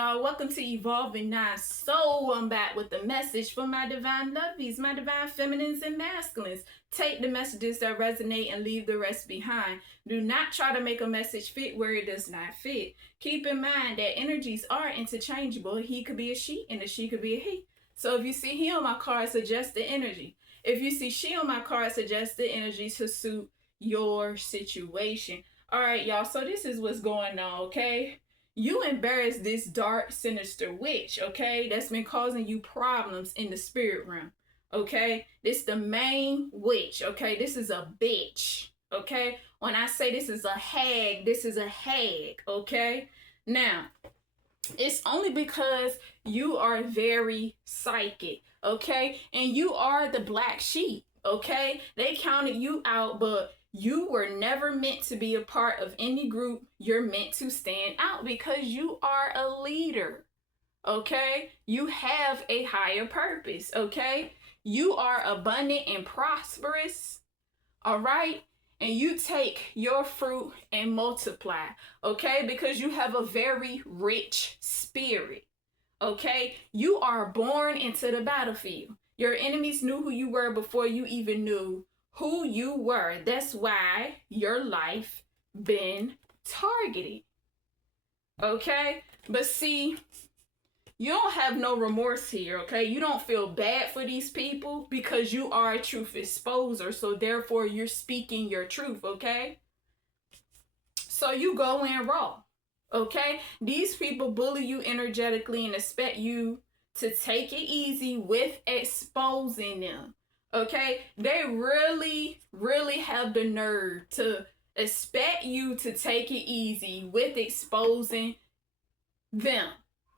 y'all? Welcome to Evolving Nine Soul. I'm back with the message for my divine lovies, my divine feminines and masculines. Take the messages that resonate and leave the rest behind. Do not try to make a message fit where it does not fit. Keep in mind that energies are interchangeable. He could be a she and a she could be a he. So if you see he on my card, suggest the energy. If you see she on my card, suggest the energy to suit your situation. All right, y'all. So this is what's going on, okay? You embarrass this dark, sinister witch, okay? That's been causing you problems in the spirit realm, okay? This the main witch, okay? This is a bitch, okay? When I say this is a hag, okay? Now, it's only because you are very psychic, okay? And you are the black sheep, okay? They counted you out, but you were never meant to be a part of any group. You're meant to stand out because you are a leader, okay? You have a higher purpose, okay? You are abundant and prosperous, all right? And you take your fruit and multiply, okay? Because you have a very rich spirit, okay? You are born into the battlefield. Your enemies knew who you were before you even knew who you were. That's why your life been targeted, okay? But see, you don't have no remorse here, okay? You don't feel bad for these people because you are a truth exposer, so therefore you're speaking your truth, okay? So you go in raw, okay? These people bully you energetically and expect you to take it easy with exposing them. Okay, they really have the nerve to expect you to take it easy with exposing them,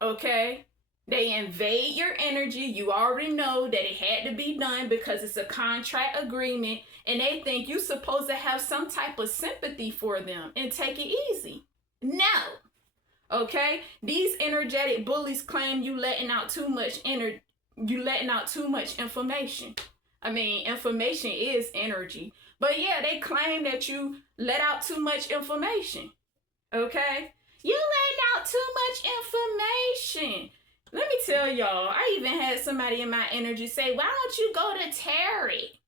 okay? They invade your energy. You already know that it had to be done because it's a contract agreement, and they think you're supposed to have some type of sympathy for them and take it easy. No, okay? These energetic bullies claim you letting out too much information. I mean, information is energy. But yeah, they claim that you let out too much information. Okay? You let out too much information. Let me tell y'all, I even had somebody in my energy say, why don't you go to Terry?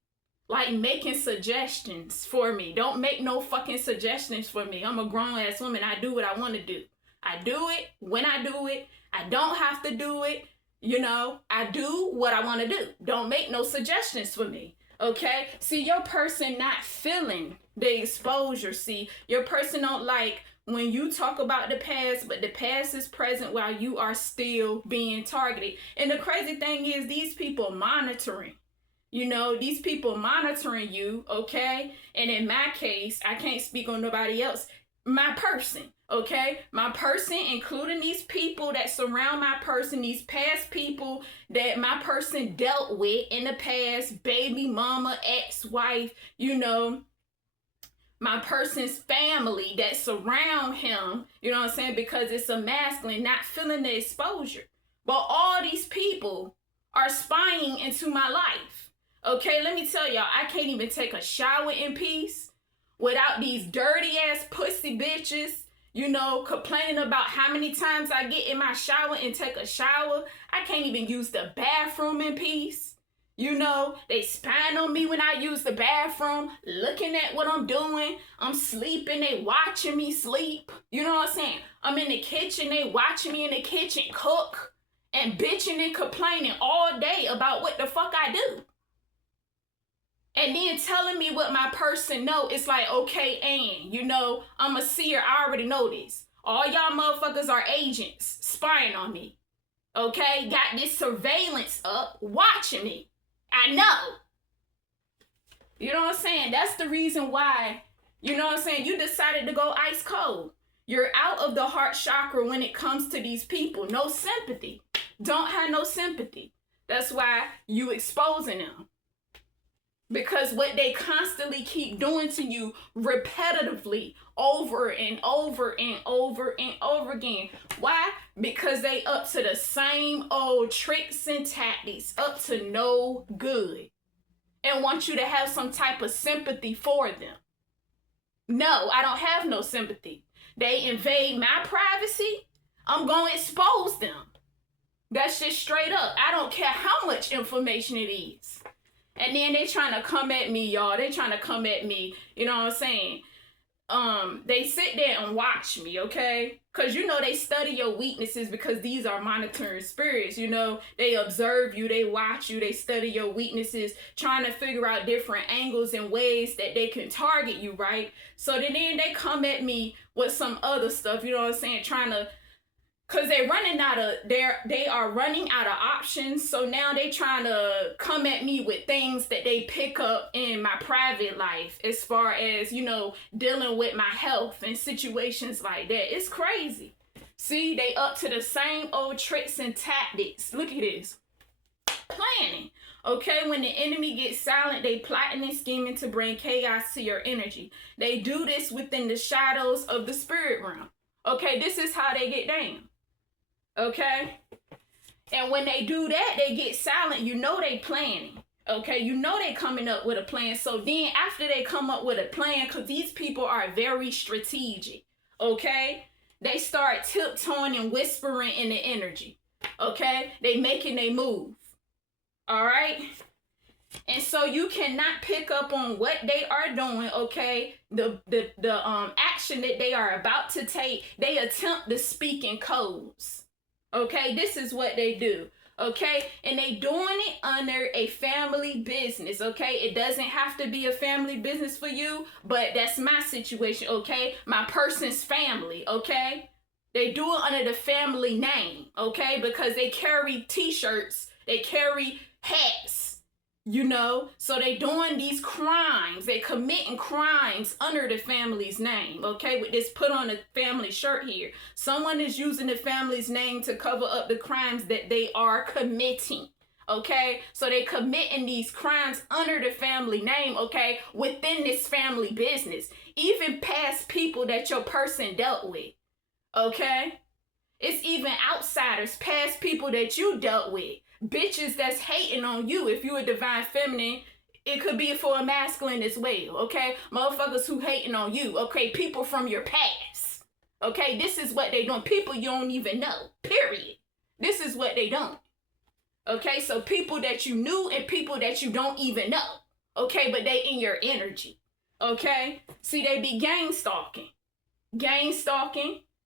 Like making suggestions for me. Don't make no fucking suggestions for me. I'm a grown ass woman. I do what I want to do. I do it when I do it. I don't have to do it. You know, I do what I want to do. Don't make no suggestions for me, okay? See, your person not feeling the exposure. See, your person don't like when you talk about the past, but the past is present while you are still being targeted. And the crazy thing is these people monitoring. You know, these people monitoring you, okay? And in my case, I can't speak on nobody else. My person, okay? My person, including these people that surround my person, these past people that my person dealt with in the past, baby mama, ex-wife, you know, my person's family that surround him, you know what I'm saying? Because it's a masculine, not feeling the exposure. But all these people are spying into my life, okay? Let me tell y'all, I can't even take a shower in peace without these dirty ass pussy bitches, you know, complaining about how many times I get in my shower and take a shower. I can't even use the bathroom in peace. You know, they spying on me when I use the bathroom, looking at what I'm doing. I'm sleeping, they watching me sleep. You know what I'm saying? I'm in the kitchen, they watching me in the kitchen cook and bitching and complaining all day about what the fuck I do. And then telling me what my person know, it's like, okay, and, you know, I'm a seer, I already know this. All y'all motherfuckers are agents spying on me, okay? Got this surveillance up, watching me. I know. You know what I'm saying? That's the reason why, you know what I'm saying, you decided to go ice cold. You're out of the heart chakra when it comes to these people. No sympathy. Don't have no sympathy. That's why you exposing them. Because what they constantly keep doing to you repetitively over and over and over and over again. Why? Because they up to the same old tricks and tactics, up to no good, and want you to have some type of sympathy for them. No, I don't have no sympathy. They invade my privacy. I'm going to expose them. That's just straight up. I don't care how much information it is. And then they trying to come at me, y'all. They trying to come at me. You know what I'm saying? They sit there and watch me, okay? Because, you know, they study your weaknesses because these are monitoring spirits, you know? They observe you, they watch you, they study your weaknesses, trying to figure out different angles and ways that they can target you, right? So then they come at me with some other stuff, you know what I'm saying? Trying to, because they are running out of options. So now they trying to come at me with things that they pick up in my private life, as far as, you know, dealing with my health and situations like that. It's crazy. See, they up to the same old tricks and tactics. Look at this. Planning. Okay, when the enemy gets silent, they plotting and scheming to bring chaos to your energy. They do this within the shadows of the spirit realm. Okay, this is how they get down. Okay, and when they do that, they get silent. You know they planning. Okay, you know they coming up with a plan. So then after they come up with a plan, because these people are very strategic, okay, they start tiptoeing and whispering in the energy. Okay, they making a move. All right, and so you cannot pick up on what they are doing. Okay, the action that they are about to take. They attempt to speak in codes. Okay, this is what they do. Okay, and they doing it under a family business. Okay, it doesn't have to be a family business for you, but that's my situation. Okay, my person's family. Okay, they do it under the family name. Okay, because they carry t-shirts, they carry hats, you know, so they doing these crimes, they committing crimes under the family's name, okay, with this put on a family shirt here. Someone is using the family's name to cover up the crimes that they are committing, okay, so they committing these crimes under the family name, okay, within this family business, even past people that your person dealt with, okay, it's even outsiders, past people that you dealt with. Bitches that's hating on you. If you a divine feminine, it could be for a masculine as well, okay? Motherfuckers who hating on you, okay? People from your past, okay? This is what they doing. People you don't even know, period. This is what they doing, okay? So people that you knew and people that you don't even know, okay? But they in your energy, okay? See, they be gang stalking,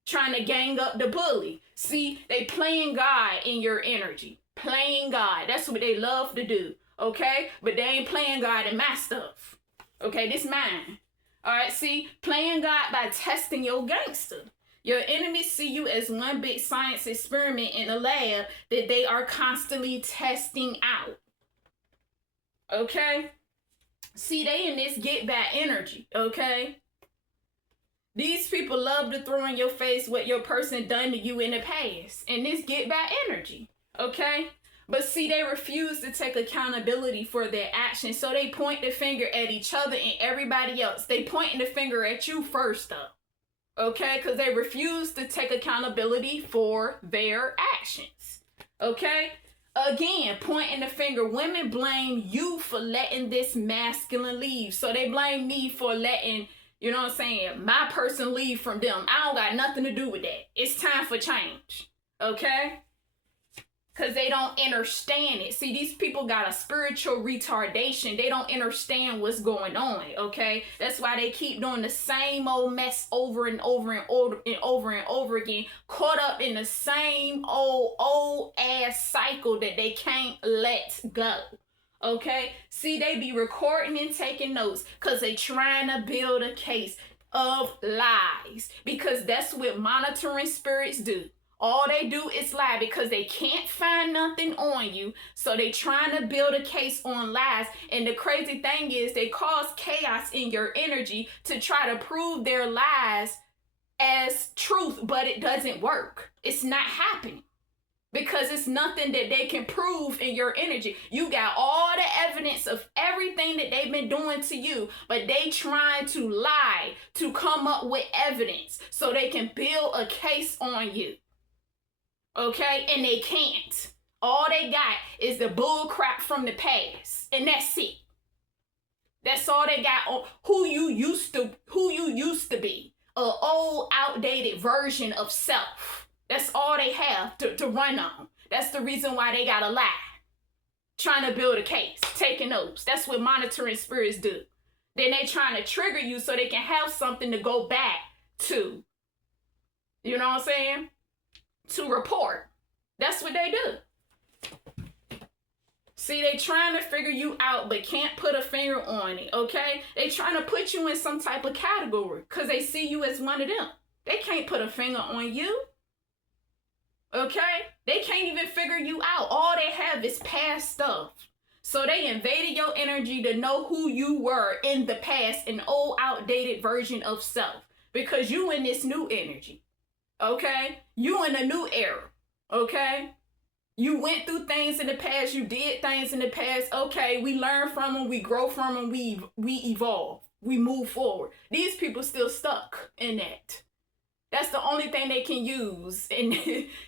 trying to gang up the bully. See, they playing God in your energy. Playing God. That's what they love to do. Okay? But they ain't playing God in my stuff. Okay? This mine. Alright? See? Playing God by testing your gangster. Your enemies see you as one big science experiment in a lab that they are constantly testing out. Okay? See, they in this get back energy. Okay? These people love to throw in your face what your person done to you in the past. And this get back energy. Okay? But see, they refuse to take accountability for their actions. So they point the finger at each other and everybody else. They pointing the finger at you first though. Okay? Because they refuse to take accountability for their actions. Okay? Again, pointing the finger. Women blame you for letting this masculine leave. So they blame me for letting, you know what I'm saying, my person leave from them. I don't got nothing to do with that. It's time for change. Okay? Because they don't understand it. See, these people got a spiritual retardation. They don't understand what's going on, okay? That's why they keep doing the same old mess over and over and over again, caught up in the same old ass cycle that they can't let go, okay? See, they be recording and taking notes because they trying to build a case of lies, because that's what monitoring spirits do. All they do is lie because they can't find nothing on you. So they trying to build a case on lies. And the crazy thing is they cause chaos in your energy to try to prove their lies as truth, but it doesn't work. It's not happening because it's nothing that they can prove in your energy. You got all the evidence of everything that they've been doing to you, but they trying to lie to come up with evidence so they can build a case on you. Okay, and they can't. All they got is the bull crap from the past, and that's it. That's all they got on who you used to be. An old, outdated version of self. That's all they have to run on. That's the reason why they gotta lie. Trying to build a case, taking notes. That's what monitoring spirits do. Then they trying to trigger you so they can have something to go back to. You know what I'm saying? To report. That's what they do. See, they trying to figure you out, but can't put a finger on it, okay? They trying to put you in some type of category because they see you as one of them. They can't put a finger on you. Okay? They can't even figure you out. All they have is past stuff. So they invaded your energy to know who you were in the past, an old outdated version of self. Because you in this new energy. Okay? You in a new era. Okay? You went through things in the past. You did things in the past. Okay, we learn from them. We grow from them. We evolve. We move forward. These people still stuck in that. That's the only thing they can use, and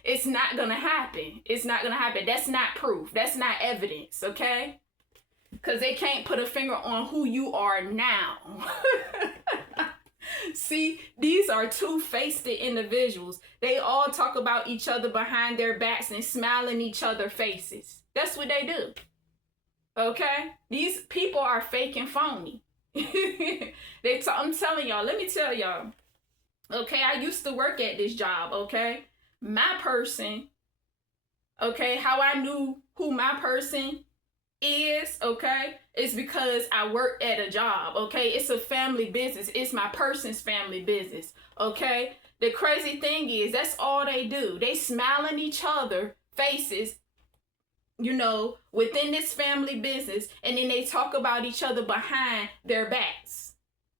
it's not gonna happen. It's not gonna happen. That's not proof. That's not evidence, okay? Because they can't put a finger on who you are now. See, these are two-faced individuals. They all talk about each other behind their backs and smile in each other's faces. That's what they do, okay? These people are fake and phony. I'm telling y'all, let me tell y'all. Okay, I used to work at this job, okay? My person, okay, how I knew who my person is, okay, is because I worked at a job, okay? It's a family business. It's my person's family business, okay? The crazy thing is, that's all they do. They smile in each other's faces, you know, within this family business, and then they talk about each other behind their backs.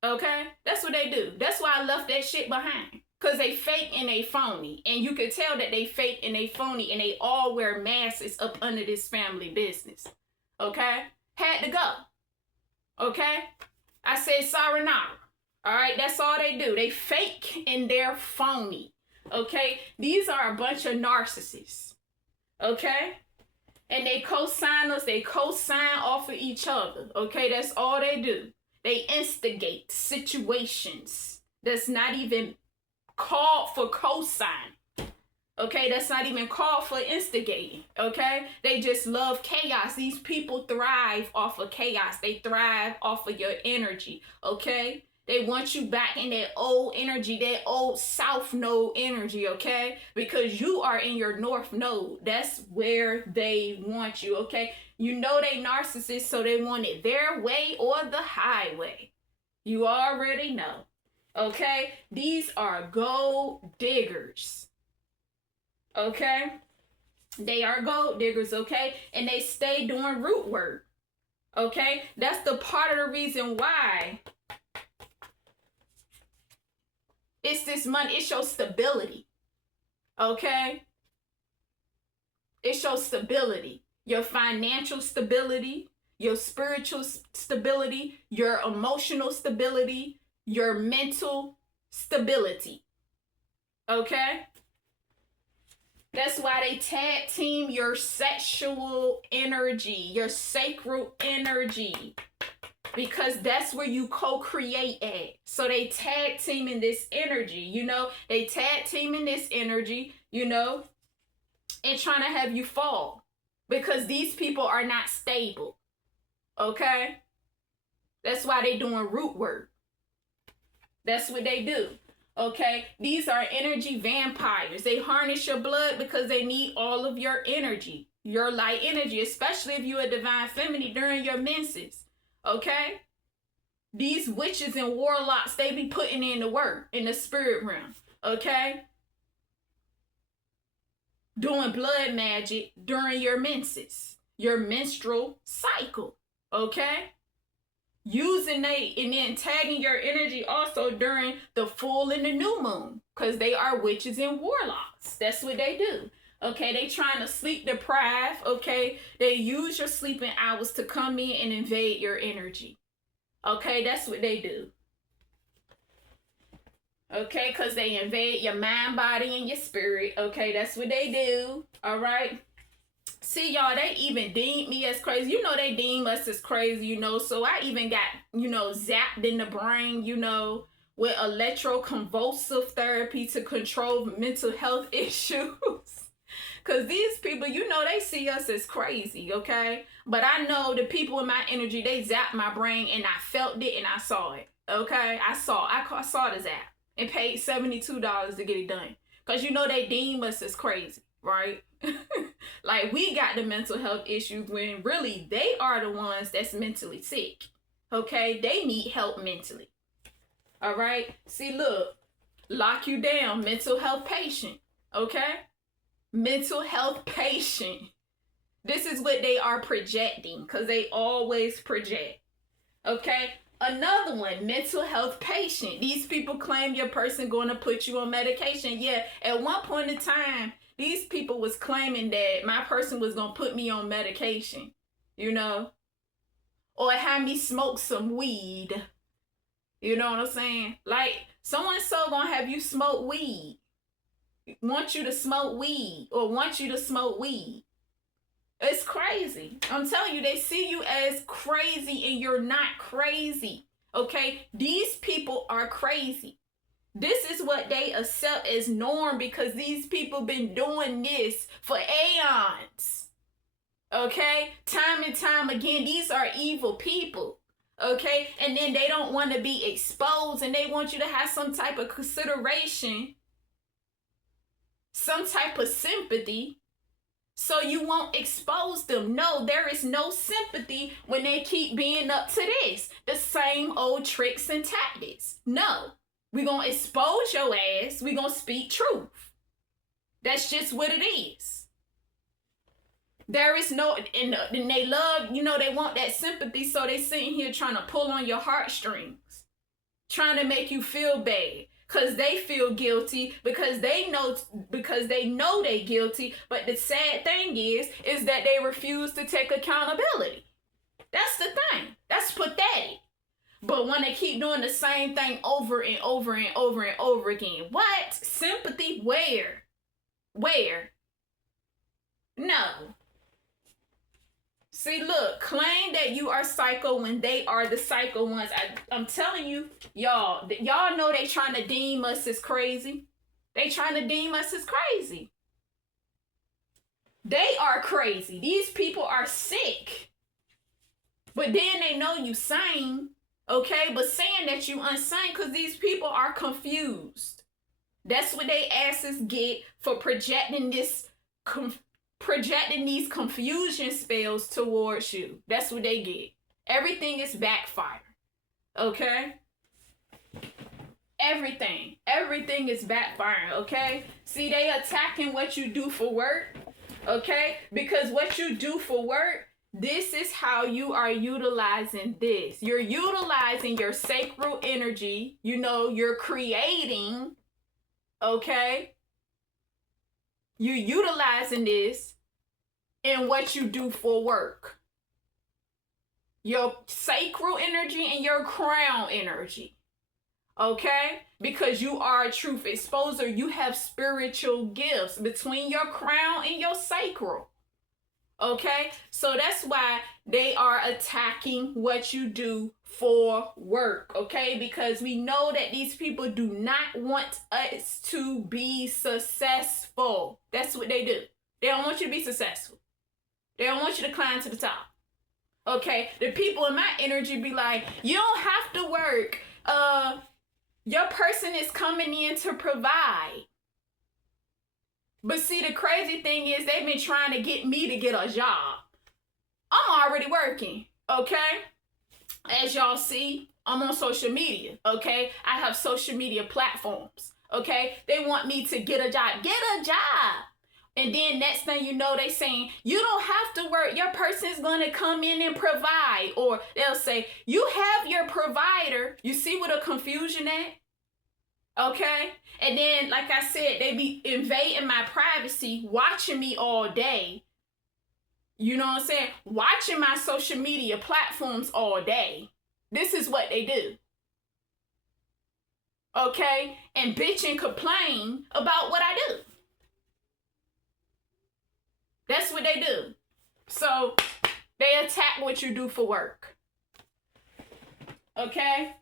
Okay? That's what they do. That's why I left that shit behind. Because they fake and they phony. And you can tell that they fake and they phony, and they all wear masks up under this family business. Okay? Had to go. Okay? I said sayonara. Alright? That's all they do. They fake and they're phony. Okay? These are a bunch of narcissists. Okay? And they co-sign us. They co-sign off of each other. Okay? That's all they do. They instigate situations that's not even called for cosign. Okay, that's not even called for instigating. Okay, they just love chaos. These people thrive off of chaos. They thrive off of your energy. Okay, they want you back in that old energy, that old south node energy. Okay, because you are in your north node. That's where they want you. Okay. You know they narcissists, so they want it their way or the highway. You already know. Okay? These are gold diggers. Okay? They are gold diggers, okay? And they stay doing root work. Okay? That's the part of the reason why it's this money. It shows stability. Okay? It shows stability. Your financial stability, your spiritual stability, your emotional stability, your mental stability. Okay? That's why they tag team your sexual energy, your sacral energy, because that's where you co-create at. So they tag team in this energy, you know, they tag team in this energy, you know, and trying to have you fall. Because these people are not stable. Okay? That's why they doing root work. That's what they do. Okay? These are energy vampires. They harness your blood because they need all of your energy. Your light energy. Especially if you're a divine feminine during your menses. Okay? These witches and warlocks, they be putting in the work in the spirit realm. Okay? Doing blood magic during your menses, your menstrual cycle, okay? Using they and then tagging your energy also during the full and the new moon, because they are witches and warlocks. That's what they do. Okay, they trying to sleep deprive, okay? They use your sleeping hours to come in and invade your energy. Okay, that's what they do. Okay, because they invade your mind, body, and your spirit. Okay, that's what they do. All right. See, y'all, they even deem me as crazy. You know, they deem us as crazy, you know. So I even got, you know, zapped in the brain, you know, with electroconvulsive therapy to control mental health issues. Because these people, you know, they see us as crazy, okay? But I know the people in my energy, they zapped my brain, and I felt it and I saw it, okay? I saw the zap and paid $72 to get it done. Because, you know, they deem us as crazy, right? Like, we got the mental health issues when really they are the ones that's mentally sick, okay? They need help mentally, all right? See, look, lock you down, mental health patient, okay? Mental health patient. This is what they are projecting, because they always project, okay? Another one, mental health patient. These people claim your person going to put you on medication. Yeah, at one point in time, these people was claiming that my person was going to put me on medication, you know, or have me smoke some weed. You know what I'm saying? Like, so-and-so going to have you smoke weed. Want you to smoke weed, or want you to smoke weed. It's crazy. I'm telling you, they see you as crazy and you're not crazy. Okay? These people are crazy. This is what they accept as norm, because these people been doing this for aeons. Okay? Time and time again, these are evil people. Okay? And then they don't want to be exposed, and they want you to have some type of consideration, some type of sympathy, so you won't expose them. No, there is no sympathy when they keep being up to this. The same old tricks and tactics. No. We're going to expose your ass. We're going to speak truth. That's just what it is. There is no, and they love, you know, they want that sympathy, so they sitting here trying to pull on your heartstrings, trying to make you feel bad, because they feel guilty, because they know they guilty. But the sad thing is that they refuse to take accountability. That's the thing. That's pathetic. But when they keep doing the same thing over and over and over and over again, what? Sympathy? Where? No. See, look, claim that you are psycho when they are the psycho ones. I'm telling you, y'all know they trying to deem us as crazy. They trying to deem us as crazy. They are crazy. These people are sick. But then they know you sane. Okay, but saying that you insane, because these people are confused. That's what they asses get for projecting these confusion spells towards you. That's what they get. Everything is backfire. Okay? Everything is backfiring, okay? See, they attacking what you do for work, okay? Because what you do for work, this is how you are utilizing this. You're utilizing your sacral energy. You know, you're creating, okay? You're utilizing this in what you do for work. Your sacral energy and your crown energy. Okay? Because you are a truth exposer. You have spiritual gifts between your crown and your sacral. Okay? So that's why they are attacking what you do for work. Okay? Because we know that these people do not want us to be successful. That's what they do. They don't want you to be successful. They don't want you to climb to the top. Okay? The people in my energy be like, you don't have to work. Your person is coming in to provide. But see, the crazy thing is they've been trying to get me to get a job. I'm already working, okay? As y'all see, I'm on social media, okay? I have social media platforms, okay? They want me to get a job. Get a job. And then next thing you know, they saying, you don't have to work. Your person's going to come in and provide. Or they'll say, you have your provider. You see what a confusion at? Okay? And then, like I said, they be invading my privacy, watching me all day. You know what I'm saying? Watching my social media platforms all day. This is what they do. Okay? And bitch and complain about what I do. That's what they do. So, they attack what you do for work. Okay?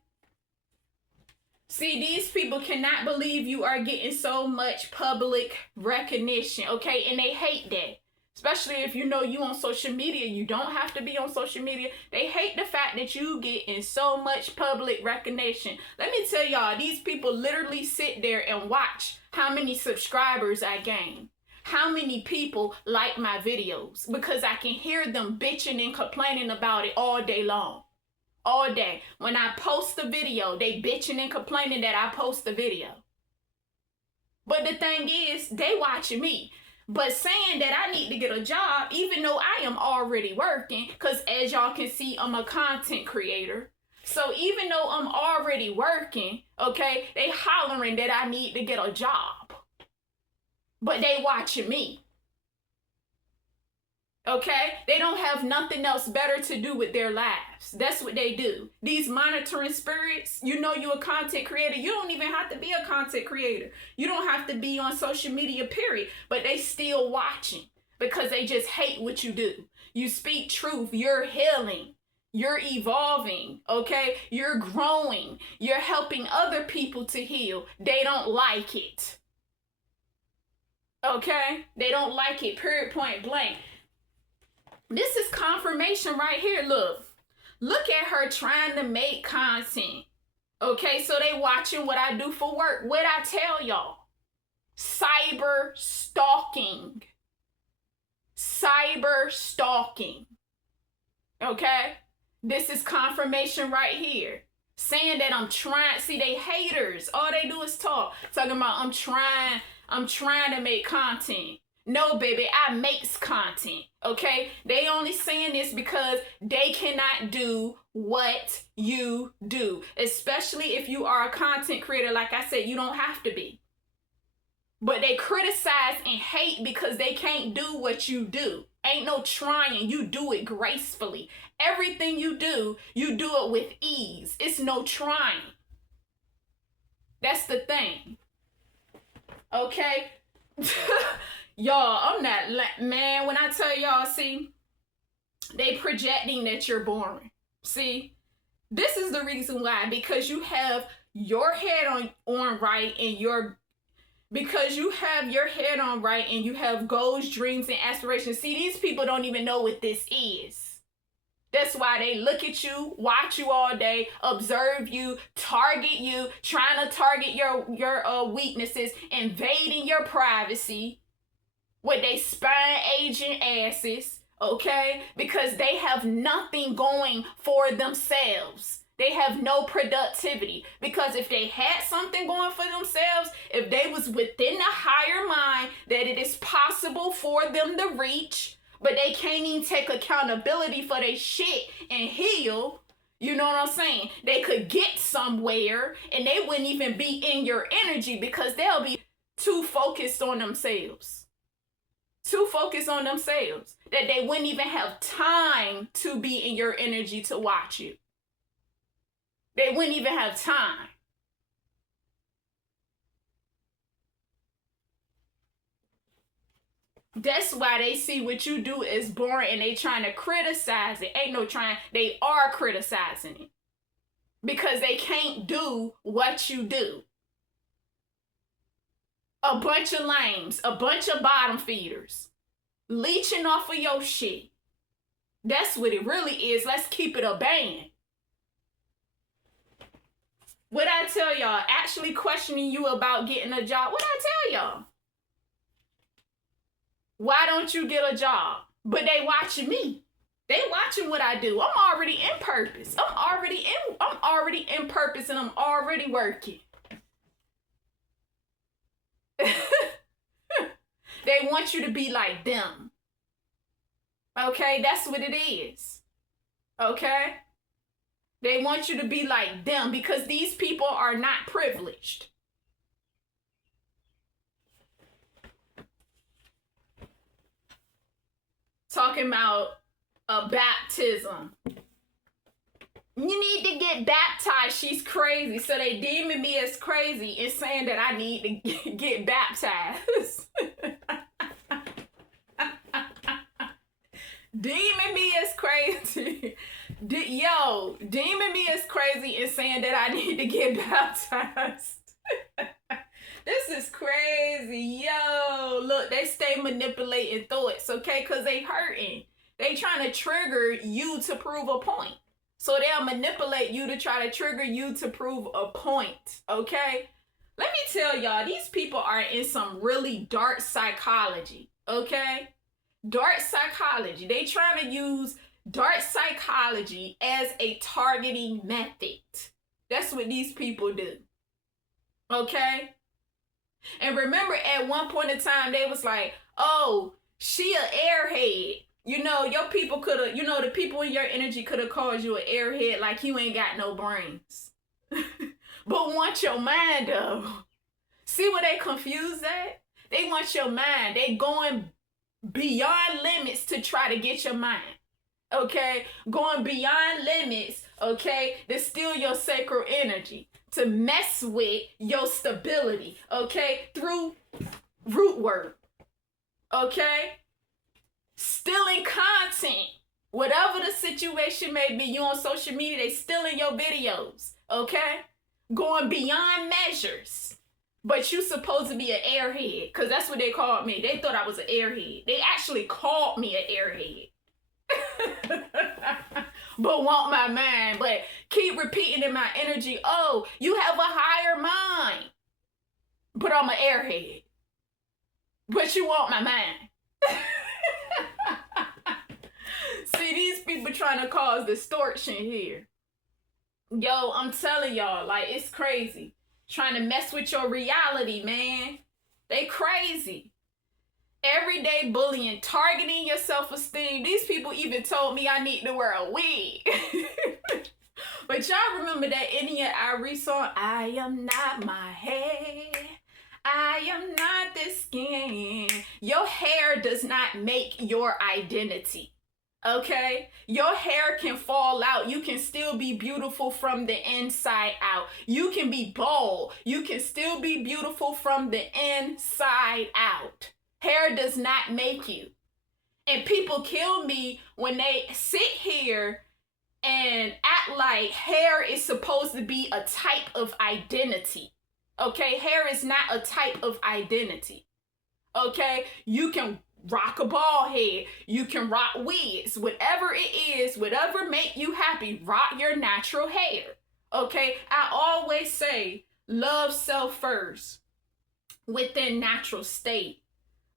See, these people cannot believe you are getting so much public recognition, okay? And they hate that. Especially if you know you on social media. You don't have to be on social media. They hate the fact that you getting so much public recognition. Let me tell y'all, these people literally sit there and watch how many subscribers I gain. How many people like my videos. Because I can hear them bitching and complaining about it all day long. All day. When I post a video, they bitching and complaining that I post the video. But the thing is, they watching me. But saying that I need to get a job, even though I am already working, because as y'all can see, I'm a content creator. So even though I'm already working, okay, they hollering that I need to get a job. But they watching me. Okay? They don't have nothing else better to do with their lives. That's what they do. These monitoring spirits, you know you're a content creator. You don't even have to be a content creator. You don't have to be on social media, period. But they still watching because they just hate what you do. You speak truth. You're healing. You're evolving, okay? You're growing. You're helping other people to heal. They don't like it. Okay? They don't like it, period, point blank. This is confirmation right here. Look at her trying to make content. Okay, so they watching what I do for work. What I tell y'all? Cyber stalking. Cyber stalking. Okay? This is confirmation right here. Saying that I'm trying. See, they haters. All they do is talk. Talking about I'm trying to make content. No, baby, I makes content, okay? They only saying this because they cannot do what you do, especially if you are a content creator. Like I said, you don't have to be. But they criticize and hate because they can't do what you do. Ain't no trying. You do it gracefully. Everything you do it with ease. It's no trying. That's the thing. Okay? Y'all, I'm not, man, when I tell y'all, see, they projecting that you're boring. See, this is the reason why, because you have your head on right and because you have your head on right and you have goals, dreams, and aspirations. See, these people don't even know what this is. That's why they look at you, watch you all day, observe you, target you, trying to target your weaknesses, invading your privacy. With they spying agent asses, okay? Because they have nothing going for themselves. They have no productivity. Because if they had something going for themselves, if they was within the higher mind that it is possible for them to reach, but they can't even take accountability for their shit and heal, you know what I'm saying? They could get somewhere and they wouldn't even be in your energy because they'll be too focused on themselves. Too focused on themselves that they wouldn't even have time to be in your energy to watch you. They wouldn't even have time. That's why they see what you do is boring and they trying to criticize it. Ain't no trying. They are criticizing it because they can't do what you do. A bunch of lames, a bunch of bottom feeders, leeching off of your shit. That's what it really is. Let's keep it a band. What I tell y'all, actually questioning you about getting a job. What I tell y'all? Why don't you get a job? But they watching me. They watching what I do. I'm already in purpose. I'm already in purpose and I'm already working. They want you to be like them. Okay, that's what it is. Okay? They want you to be like them because these people are not privileged. Talking about a baptism. You need to get baptized. She's crazy. So they deeming me as crazy and saying that I need to get baptized. Deeming me as crazy. deeming me as crazy and saying that I need to get baptized. This is crazy. Yo, look, they stay manipulating thoughts, okay? Because they hurting. They trying to trigger you to prove a point. So they'll manipulate you to try to trigger you to prove a point, okay? Let me tell y'all, these people are in some really dark psychology, okay? Dark psychology. They trying to use dark psychology as a targeting method. That's what these people do, okay? And remember, at one point in time, they was like, oh, she an airhead. You know, your people could have, the people in your energy could have called you an airhead like you ain't got no brains. But want your mind, though. See where they confused at? They want your mind. They going beyond limits to try to get your mind. Okay? Going beyond limits, okay, to steal your sacral energy. To mess with your stability, okay? Through root work, okay? Stealing content, whatever the situation may be, you on social media, they stealing your videos, okay? Going beyond measures. But you supposed to be an airhead, because that's what they called me. They thought I was an airhead. They actually called me an airhead. But want my mind, but keep repeating in my energy, oh, you have a higher mind. But I'm an airhead. But you want my mind. See, these people trying to cause distortion here. Yo, I'm telling y'all, like, it's crazy. Trying to mess with your reality, man. They crazy. Everyday bullying, targeting your self-esteem. These people even told me I need to wear a wig. But y'all remember that India Irie song, I am not my hair. I am not the skin. Your hair does not make your identity. Okay? Your hair can fall out. You can still be beautiful from the inside out. You can be bald. You can still be beautiful from the inside out. Hair does not make you. And people kill me when they sit here and act like hair is supposed to be a type of identity. Okay? Hair is not a type of identity. Okay? You can rock a bald head. You can rock wigs. Whatever it is, whatever make you happy, rock your natural hair. Okay? I always say, love self first within natural state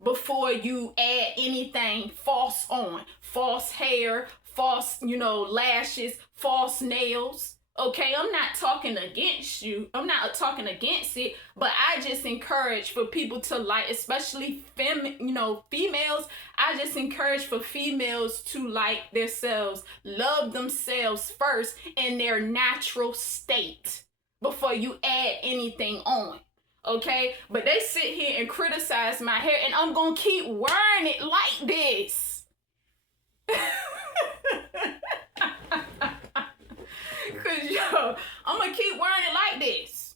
before you add anything false on. False hair, false, lashes, false nails. Okay, I'm not talking against you. I'm not talking against it, but I just encourage for people to like, especially females. I just encourage for females to like themselves, love themselves first in their natural state before you add anything on. Okay, but they sit here and criticize my hair, and I'm gonna keep wearing it like this. Cause I'm gonna keep wearing it like this.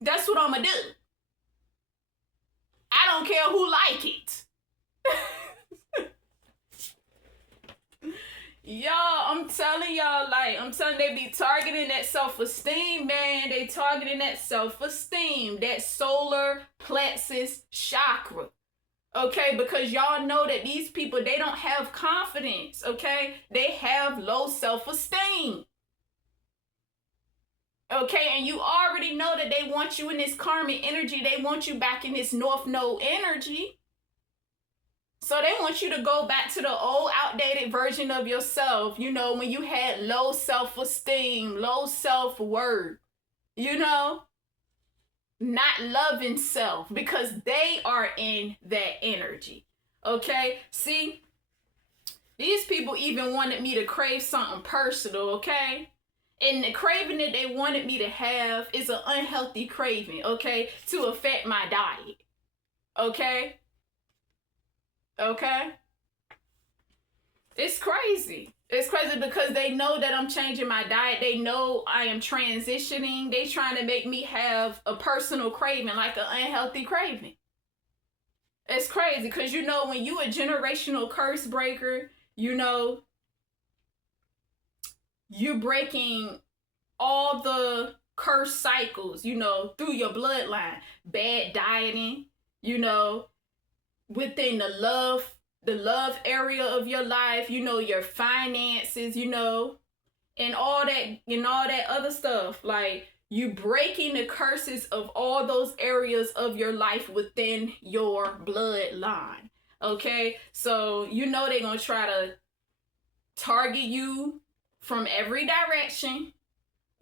That's what I'm gonna do. I don't care who like it. Y'all, I'm telling y'all, they be targeting that self-esteem, man. They targeting that self-esteem, that solar plexus chakra. Okay, because y'all know that these people, they don't have confidence, okay? They have low self-esteem. Okay, and you already know that they want you in this karmic energy. They want you back in this North Node energy. So they want you to go back to the old outdated version of yourself, when you had low self-esteem, low self-worth, not loving self, because they are in that energy. Okay? See, these people even wanted me to crave something personal, okay? And the craving that they wanted me to have is an unhealthy craving, okay? To affect my diet. Okay? Okay? It's crazy. It's crazy because they know that I'm changing my diet. They know I am transitioning. They trying to make me have a personal craving, like an unhealthy craving. It's crazy because when you a generational curse breaker, you're breaking all the curse cycles, you know, through your bloodline. Bad dieting, you know, within the love area of your life, you know, your finances, you know, and all that other stuff. Like, you breaking the curses of all those areas of your life within your bloodline. Okay, so you know they're gonna try to target you from every direction,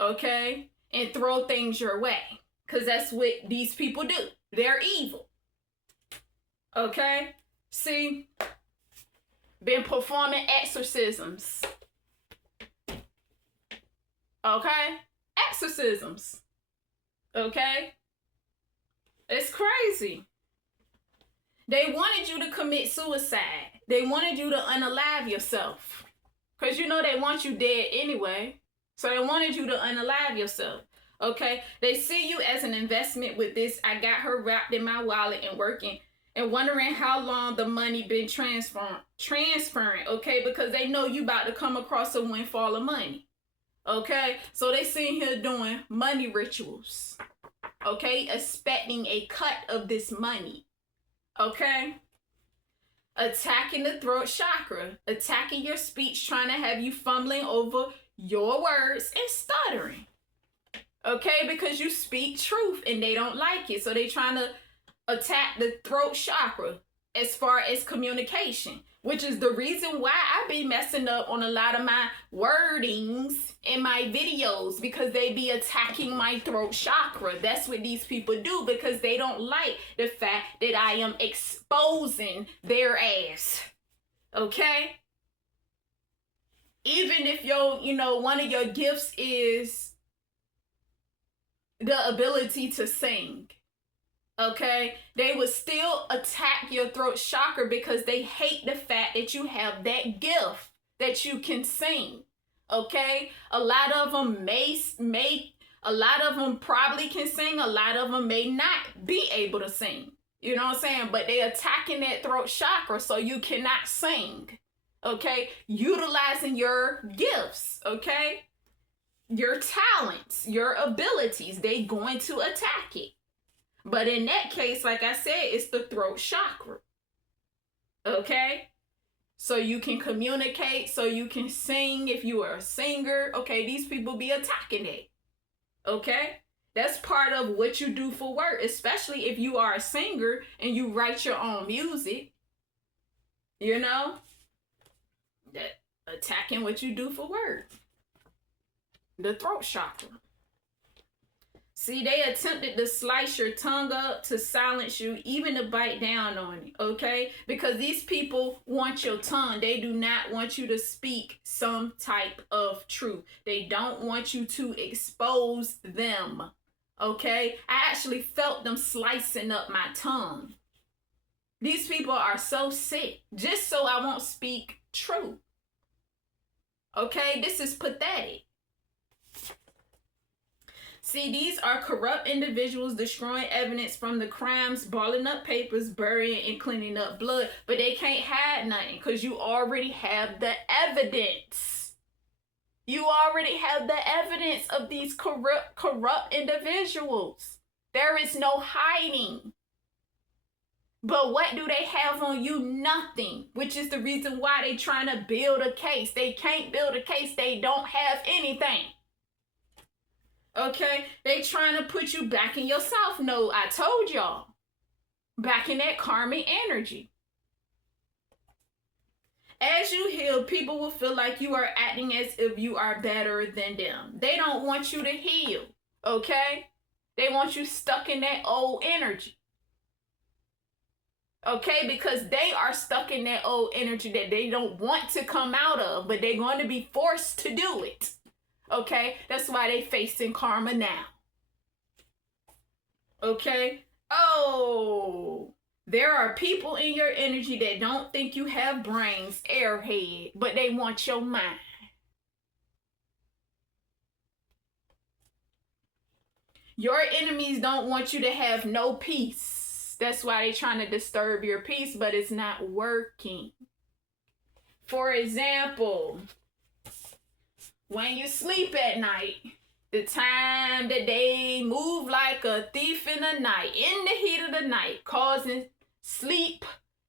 okay, and throw things your way, because that's what these people do. They're evil. Okay, see, been performing exorcisms. Okay, exorcisms. Okay, it's crazy. They wanted you to commit suicide. They wanted you to unalive yourself, because you know they want you dead anyway. So they wanted you to unalive yourself. Okay, they see you as an investment with this. I got her wrapped in my wallet and working and wondering how long the money been transferring, okay, because they know you about to come across a windfall of money. Okay, so they sitting here doing money rituals, okay, expecting a cut of this money. Okay, attacking the throat chakra, attacking your speech, trying to have you fumbling over your words and stuttering. Okay, because you speak truth and they don't like it, so they trying to attack the throat chakra as far as communication, which is the reason why I be messing up on a lot of my wordings in my videos, because they be attacking my throat chakra. That's what these people do, because they don't like the fact that I am exposing their ass. Okay? Even if one of your gifts is the ability to sing, okay, they would still attack your throat chakra because they hate the fact that you have that gift, that you can sing. Okay, a lot of them a lot of them probably can sing, a lot of them may not be able to sing, you know what I'm saying, but they attacking that throat chakra so you cannot sing. Okay, utilizing your gifts, okay, your talents, your abilities, they going to attack it. But in that case, like I said, it's the throat chakra. Okay? So you can communicate, so you can sing if you are a singer. Okay, these people be attacking it. Okay? That's part of what you do for work, especially if you are a singer and you write your own music. You know? That attacking what you do for work. The throat chakra. See, they attempted to slice your tongue up, to silence you, even to bite down on it, okay? Because these people want your tongue. They do not want you to speak some type of truth. They don't want you to expose them, okay? I actually felt them slicing up my tongue. These people are so sick, just so I won't speak truth. Okay, this is pathetic. See, these are corrupt individuals destroying evidence from the crimes, balling up papers, burying and cleaning up blood. But they can't hide nothing because you already have the evidence. You already have the evidence of these corrupt individuals. There is no hiding. But what do they have on you? Nothing. Which is the reason why they trying to build a case. They can't build a case. They don't have anything. Okay? They trying to put you back in your south node. I told y'all. Back in that karmic energy. As you heal, people will feel like you are acting as if you are better than them. They don't want you to heal. Okay? They want you stuck in that old energy. Okay, because they are stuck in that old energy that they don't want to come out of, but they're going to be forced to do it. Okay, that's why they facing karma now. Okay, oh, there are people in your energy that don't think you have brains, airhead, but they want your mind. Your enemies don't want you to have no peace. That's why they're trying to disturb your peace, but it's not working. For example, when you sleep at night, the time that they move like a thief in the night, in the heat of the night, causing sleep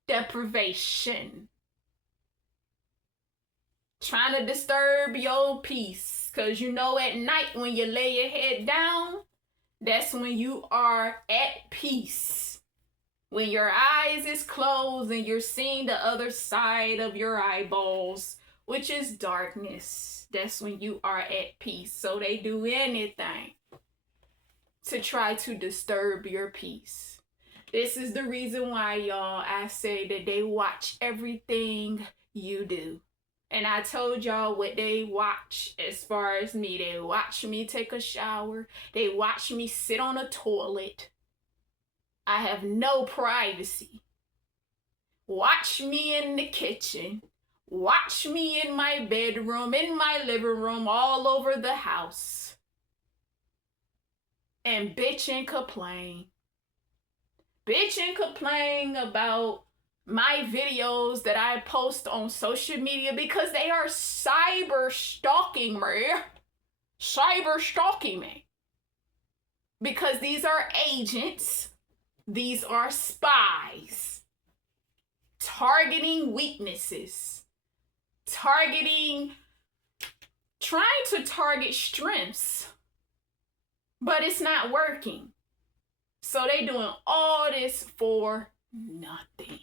deprivation. Trying to disturb your peace. Because you know at night when you lay your head down, that's when you are at peace. When your eyes is closed and you're seeing the other side of your eyeballs, which is darkness. That's when you are at peace. So they do anything to try to disturb your peace. This is the reason why, y'all, I say that they watch everything you do. And I told y'all what they watch as far as me. They watch me take a shower. They watch me sit on a toilet. I have no privacy. Watch me in the kitchen. Watch me in my bedroom, in my living room, all over the house. And bitch and complain. Bitch and complain about my videos that I post on social media because they are cyber stalking me. Cyber stalking me. Because these are agents. These are spies. Targeting weaknesses. Trying to target strengths. But it's not working. So they doing all this for nothing.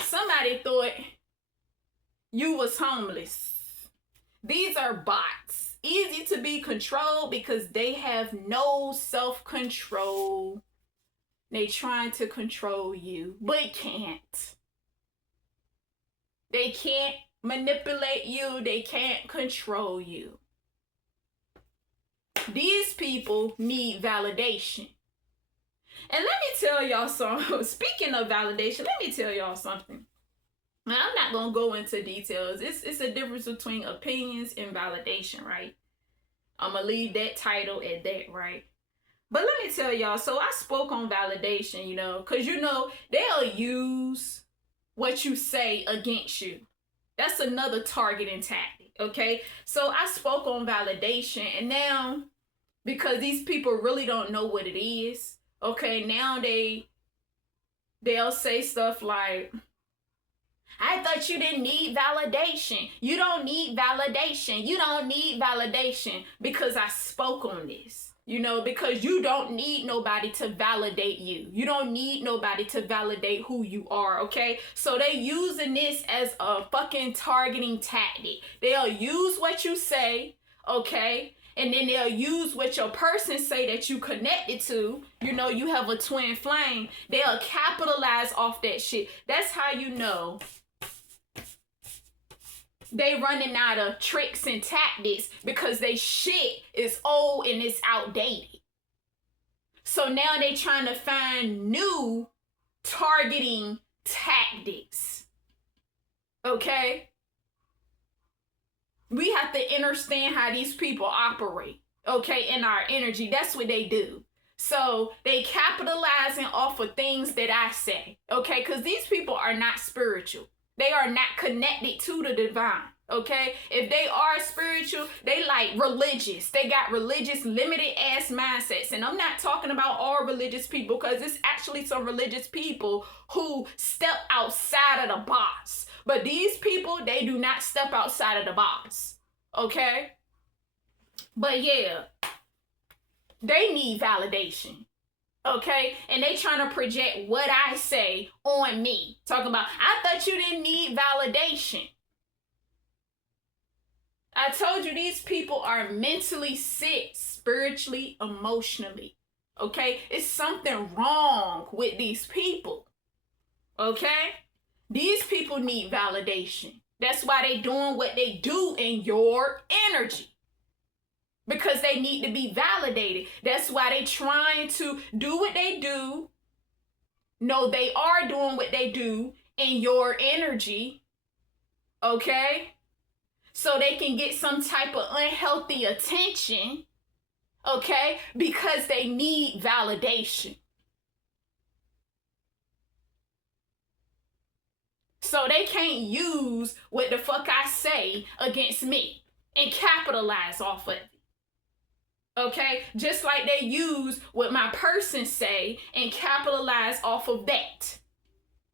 Somebody thought you was homeless. These are bots. Easy to be controlled because they have no self-control. They trying to control you, but can't. They can't manipulate you. They can't control you. These people need validation. And let me tell y'all something. Speaking of validation, let me tell y'all something. Now, I'm not going to go into details. It's a difference between opinions and validation, right? I'm going to leave that title at that, right? But let me tell y'all, so I spoke on validation, because, they'll use what you say against you. That's another targeting tactic, okay? So I spoke on validation, and now, because these people really don't know what it is, okay, now they'll say stuff like, I thought you didn't need validation. You don't need validation. You don't need validation because I spoke on this. Because you don't need nobody to validate you. You don't need nobody to validate who you are, okay? So they using this as a fucking targeting tactic. They'll use what you say, okay? And then they'll use what your person say that you connected to. You have a twin flame. They'll capitalize off that shit. That's how you know they running out of tricks and tactics because they shit is old and it's outdated. So now they trying to find new targeting tactics. Okay? We have to understand how these people operate, okay, in our energy. That's what they do. So they capitalizing off of things that I say, okay, because these people are not spiritual. They are not connected to the divine, okay? If they are spiritual, they like religious. They got religious, limited ass mindsets. And I'm not talking about all religious people because it's actually some religious people who step outside of the box. But these people, they do not step outside of the box, okay? But yeah, they need validation. Okay, and they trying to project what I say on me. Talking about, I thought you didn't need validation. I told you these people are mentally sick, spiritually, emotionally. Okay, it's something wrong with these people. Okay, these people need validation. That's why they doing what they do in your energy. Because they need to be validated. That's why they trying to do what they do. No, they are doing what they do in your energy. Okay? So they can get some type of unhealthy attention. Okay? Because they need validation. So they can't use what the fuck I say against me and capitalize off of it. Okay? Just like they use what my person say and capitalize off of that.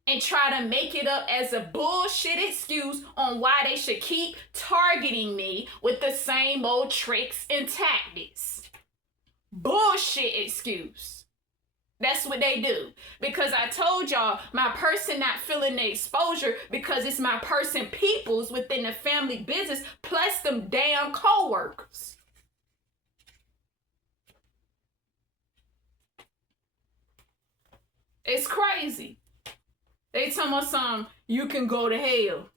And try to make it up as a bullshit excuse on why they should keep targeting me with the same old tricks and tactics. Bullshit excuse. That's what they do. Because I told y'all, my person not feeling the exposure because it's my person peoples within the family business plus them damn co-workers. It's crazy. They tell me something, you can go to hell.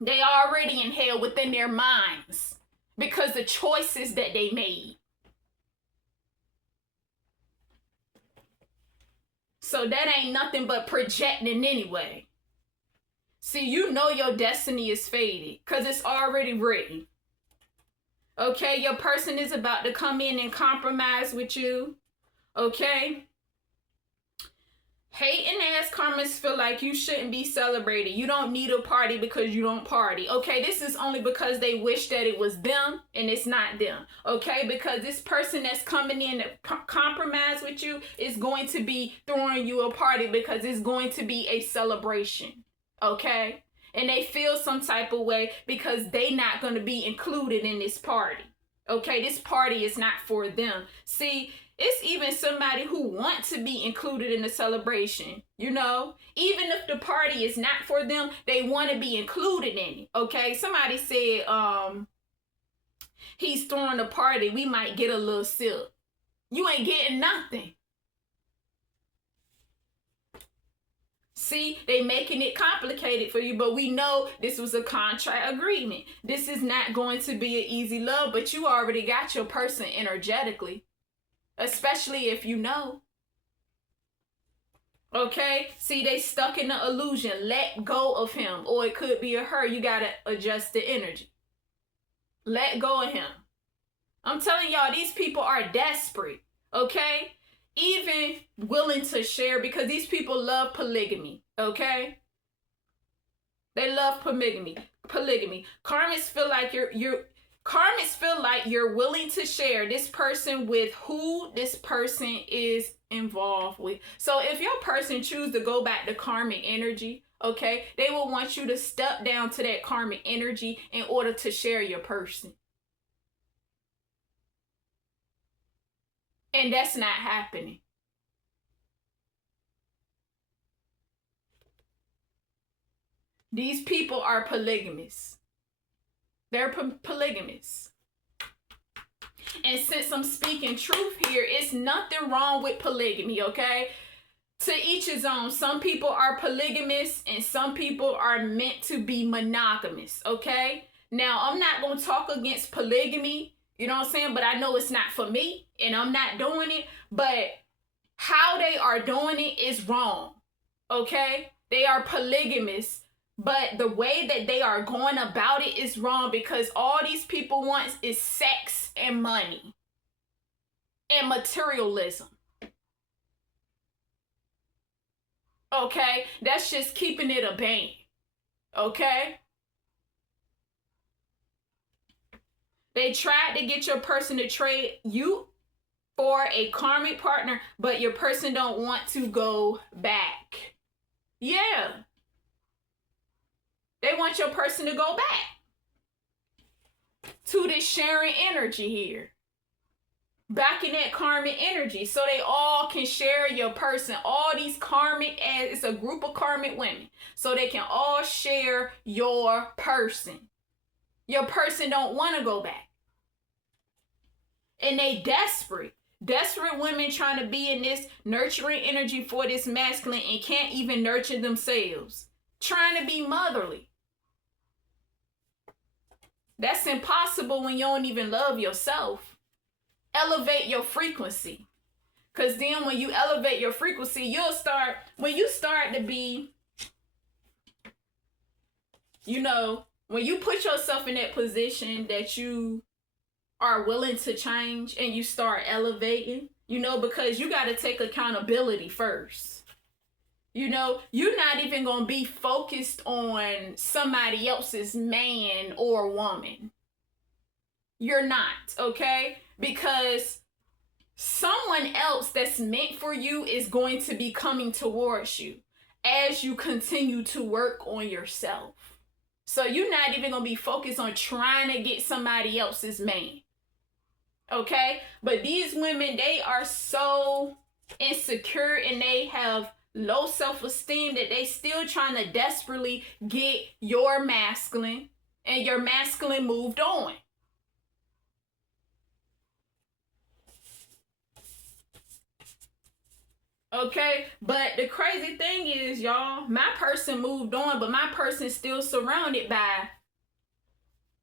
They already in hell within their minds because the choices that they made. So that ain't nothing but projecting anyway. See, you know your destiny is fated because it's already written. Okay, your person is about to come in and compromise with you. Okay? Hating ass karmas feel like you shouldn't be celebrated. You don't need a party because you don't party. Okay, this is only because they wish that it was them and it's not them. Okay, because this person that's coming in to compromise with you is going to be throwing you a party because it's going to be a celebration. Okay, and they feel some type of way because they not going to be included in this party. Okay, this party is not for them. See, it's even somebody who wants to be included in the celebration, you know? Even if the party is not for them, they want to be included in it, okay? Somebody said, he's throwing a party, we might get a little sip. You ain't getting nothing. See, they making it complicated for you, but we know this was a contract agreement. This is not going to be an easy love, but you already got your person energetically. Especially if you know. Okay? See, they stuck in the illusion. Let go of him. Or it could be a her. You got to adjust the energy. Let go of him. I'm telling y'all, these people are desperate. Okay? Even willing to share because these people love polygamy. Okay? They love polygamy. Karmics feel like Karmics feel like you're willing to share this person with who this person is involved with. So if your person choose to go back to karmic energy, okay, they will want you to step down to that karmic energy in order to share your person. And that's not happening. These people are polygamists. They're polygamists. And since I'm speaking truth here, it's nothing wrong with polygamy, okay? To each his own. Some people are polygamists and some people are meant to be monogamous, okay? Now, I'm not going to talk against polygamy, you know what I'm saying? But I know it's not for me and I'm not doing it. But how they are doing it is wrong, okay? They are polygamists. But the way that they are going about it is wrong because all these people want is sex and money and materialism. Okay? That's just keeping it a band. Okay? They tried to get your person to trade you for a karmic partner, but your person don't want to go back. Yeah. They want your person to go back to this sharing energy here. Back in that karmic energy so they all can share your person. All these karmic, it's a group of karmic women. So they can all share your person. Your person don't want to go back. And they desperate. Desperate women trying to be in this nurturing energy for this masculine and can't even nurture themselves. Trying to be motherly. That's impossible when you don't even love yourself. Elevate your frequency. Because then when you elevate your frequency, when you start to be, when you put yourself in that position that you are willing to change and you start elevating, because you got to take accountability first. You know, you're not even going to be focused on somebody else's man or woman. You're not, okay? Because someone else that's meant for you is going to be coming towards you as you continue to work on yourself. So you're not even going to be focused on trying to get somebody else's man. Okay? But these women, they are so insecure and they have low self-esteem that they still trying to desperately get your masculine, and your masculine moved on. Okay, but the crazy thing is, y'all, my person moved on, but my person's still surrounded by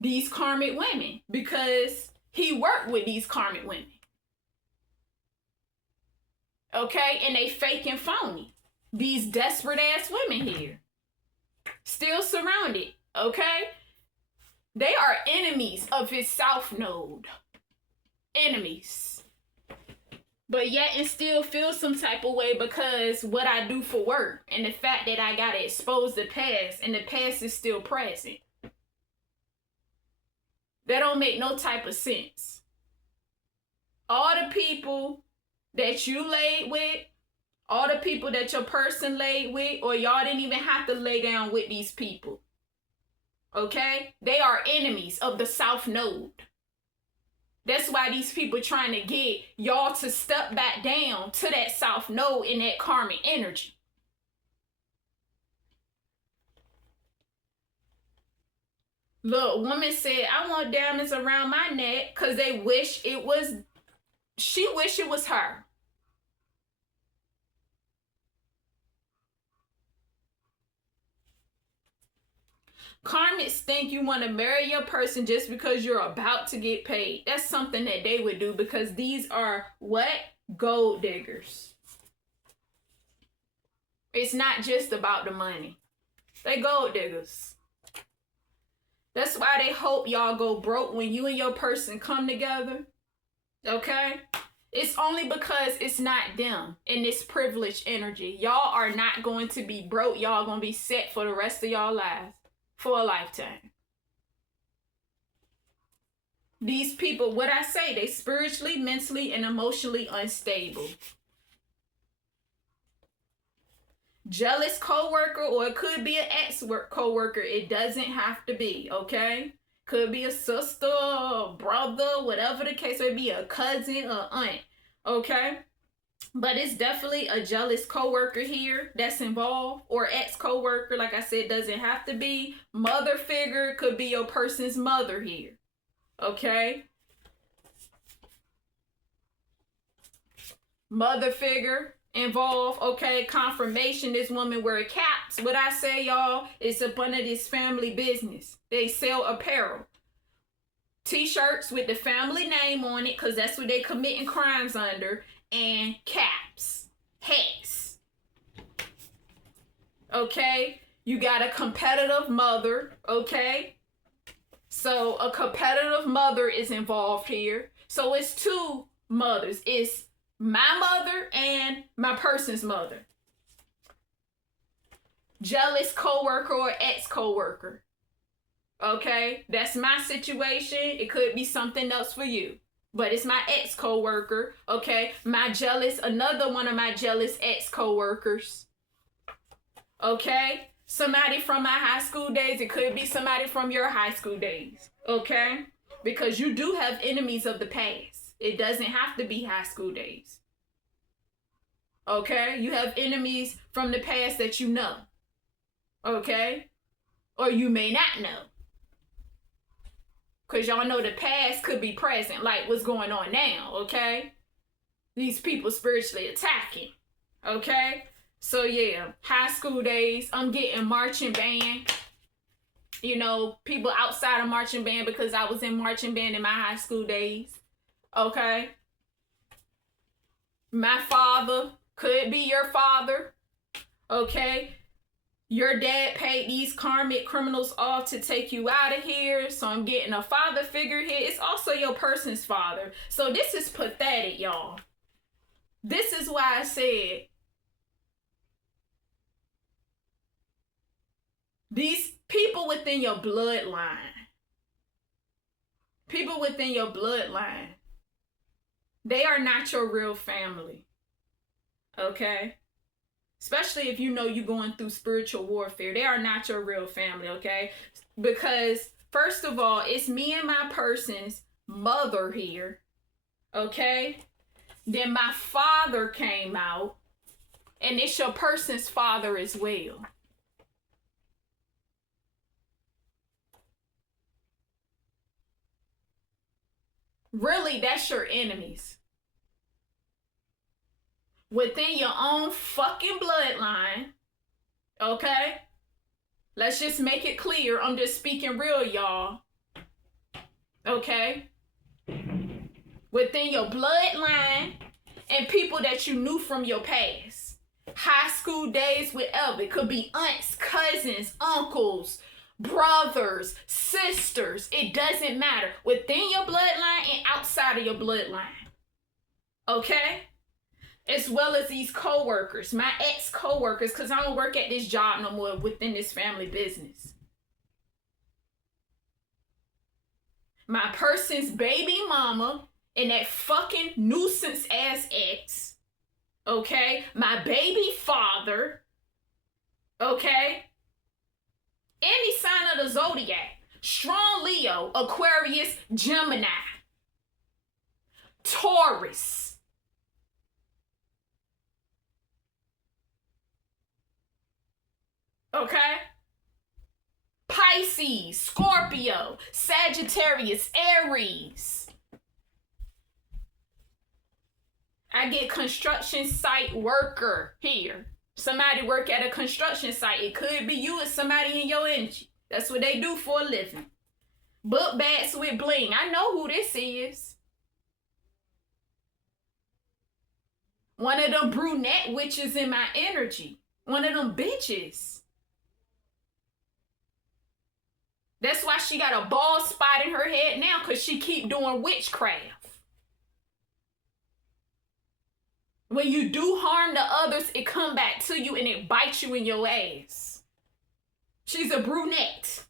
these karmic women because he worked with these karmic women. Okay, and they fake and phony. These desperate ass women here. Still surrounded, okay? They are enemies of his south node. Enemies. But yet and still feel some type of way because what I do for work and the fact that I gotta expose the past and the past is still present. That don't make no type of sense. All the people that you laid with, all the people that your person laid with, or y'all didn't even have to lay down with these people. Okay? They are enemies of the south node. That's why these people trying to get y'all to step back down to that south node in that karmic energy. Look, woman said, I want diamonds around my neck because they wish it was, she wish it was her. Karmics think you want to marry your person just because you're about to get paid. That's something that they would do because these are what? Gold diggers. It's not just about the money. They gold diggers. That's why they hope y'all go broke when you and your person come together. Okay? It's only because it's not them in this privileged energy. Y'all are not going to be broke. Y'all going to be set for the rest of y'all lives. For a lifetime. These people, what I say, they spiritually, mentally, and emotionally unstable. Jealous coworker, or it could be an ex-coworker. It doesn't have to be, okay? Could be a sister, or brother, whatever the case may be, a cousin, or aunt, okay? But it's definitely a jealous coworker here that's involved, or ex-coworker. Like I said, doesn't have to be. Mother figure could be your person's mother here. Okay? Mother figure involved. Okay, confirmation. This woman wear caps. What I say, y'all, it's up under this family business. They sell apparel. T-shirts with the family name on it, because that's what they committing crimes under. And caps, hats. Okay, you got a competitive mother. Okay, so a competitive mother is involved here. So it's two mothers. It's my mother and my person's mother. Jealous coworker or ex-coworker. Okay, that's my situation. It could be something else for you. But it's my ex-coworker, okay? Another one of my jealous ex-coworkers, okay? Somebody from my high school days. It could be somebody from your high school days, okay? Because you do have enemies of the past. It doesn't have to be high school days, okay? You have enemies from the past that you know, okay? Or you may not know. Because y'all know the past could be present, like what's going on now, okay? These people spiritually attacking, okay? So yeah, high school days, I'm getting marching band. You know, people outside of marching band because I was in marching band in my high school days, okay? My father could be your father, okay? Your dad paid these karmic criminals off to take you out of here. So I'm getting a father figure here. It's also your person's father. So this is pathetic, y'all. This is why I said These people within your bloodline, they are not your real family. Okay? Especially if you know you're going through spiritual warfare. They are not your real family, okay? Because, first of all, it's me and my person's mother here, okay? Then my father came out, and it's your person's father as well. Really, that's your enemies. Within your own fucking bloodline, okay? Let's just make it clear. I'm just speaking real, y'all. Okay? Within your bloodline and people that you knew from your past. High school days, whatever. It could be aunts, cousins, uncles, brothers, sisters. It doesn't matter. Within your bloodline and outside of your bloodline. Okay? As well as these co-workers, my ex-co-workers, because I don't work at this job no more within this family business. My person's baby mama and that fucking nuisance ass ex, okay? My baby father, okay? Any sign of the zodiac, strong Leo, Aquarius, Gemini, Taurus. Okay? Pisces, Scorpio, Sagittarius, Aries. I get construction site worker here. Somebody work at a construction site. It could be you or somebody in your energy. That's what they do for a living. Book bags with bling. I know who this is. One of them brunette witches in my energy. One of them bitches. That's why she got a bald spot in her head now, because she keep doing witchcraft. When you do harm to others, it come back to you and it bites you in your ass. She's a brunette.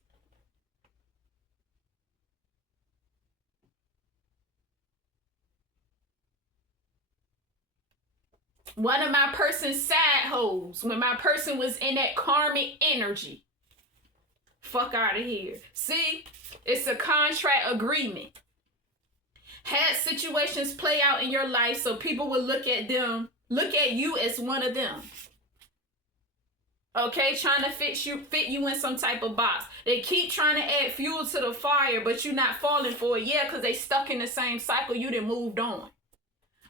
One of my person's side hoes, when my person was in that karmic energy. Fuck out of here. See, it's a contract agreement. Had situations play out in your life so people would look at you as one of them. Okay, trying to fit you in some type of box. They keep trying to add fuel to the fire, but you're not falling for it. Yeah, because they stuck in the same cycle. You done moved on.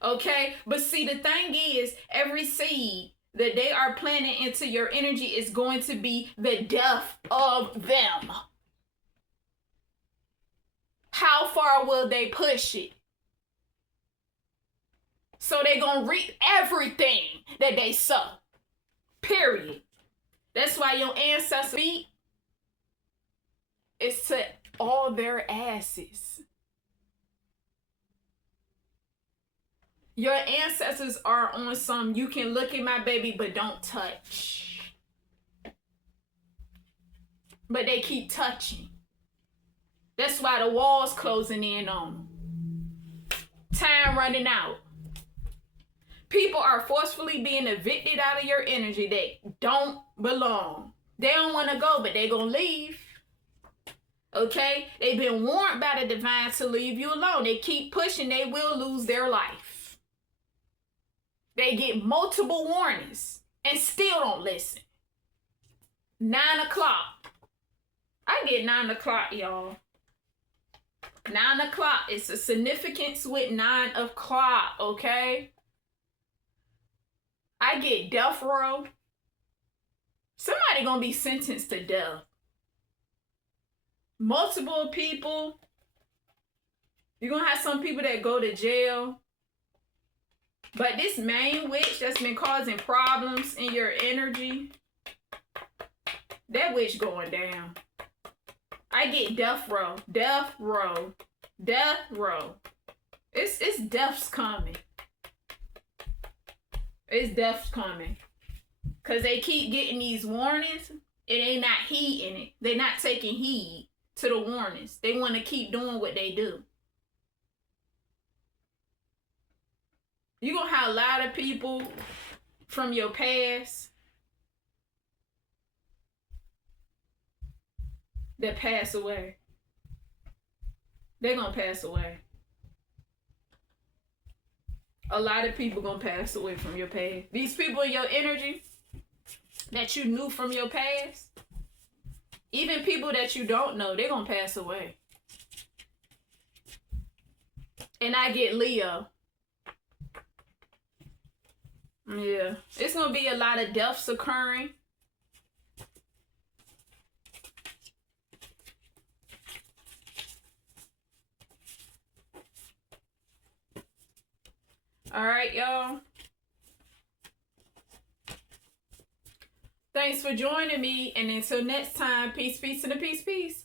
Okay, but see, the thing is, every seed that they are planting into your energy is going to be the death of them. How far will they push it? So they're going to reap everything that they sow. Period. That's why your ancestors beat is to all their asses. Your ancestors are on some, you can look at my baby, but don't touch. But they keep touching. That's why the wall's closing in on them. Time running out. People are forcefully being evicted out of your energy. They don't belong. They don't want to go, but they gonna leave. Okay? They've been warned by the divine to leave you alone. They keep pushing, they will lose their life. They get multiple warnings and still don't listen. 9 o'clock. I get 9 o'clock, y'all. 9 o'clock. It's a significance with 9 o'clock, okay? I get death row. Somebody gonna be sentenced to death. Multiple people. You're gonna have some people that go to jail. But this main witch that's been causing problems in your energy, that witch going down. I get death row, death row, death row. It's death's coming. It's death's coming. Because they keep getting these warnings. It ain't not heeding it. They're not taking heed to the warnings. They want to keep doing what they do. You're going to have a lot of people from your past that pass away. They're going to pass away. A lot of people going to pass away from your past. These people in your energy that you knew from your past, even people that you don't know, they're going to pass away. And I get Leo. Yeah. It's going to be a lot of deaths occurring. All right, y'all. Thanks for joining me. And until next time, peace, peace, and a peace, peace.